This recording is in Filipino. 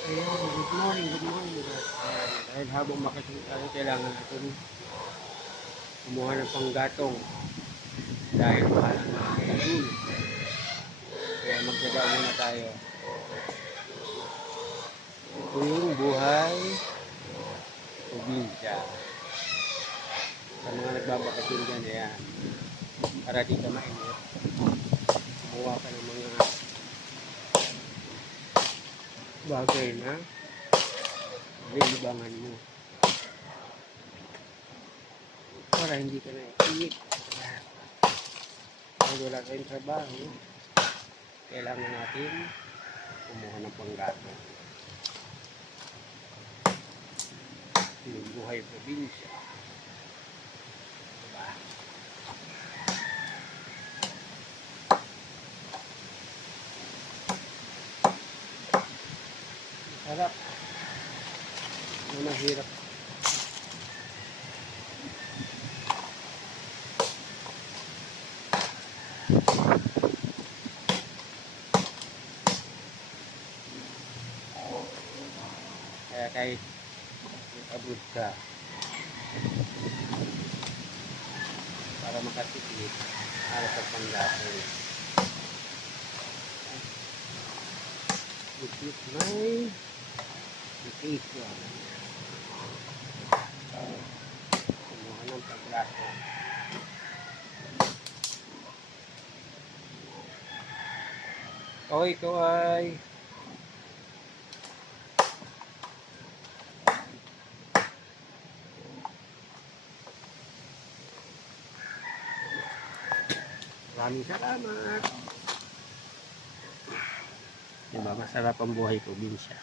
Ayan, good morning, good morning. Ayan, dahil habang makikita tayo, kailangan natin kumuha ng panggatong dahil mahal ang mga fuel. Kaya magdadaan muna tayo. Ito yung buhay probinsya. Sa mga nagbabakasyon dyan, ayan. Para di ka mainit. Kumuha ka ng mga bagay na lilibangan mo. Para hindi ka na iinit. Kaya wala tayong trabaho, kailangan natin kumuha ng panggatong. Yung buhay probinsya. Diba? Sarap. Ano mahirap. Kaya kahit mag-abroad ka para makatipid, harap sa panggatong. With my vacation. Kumuha ng panggatong. Ito ay maraming salamat. Diba, masarap ang buhay probinsya.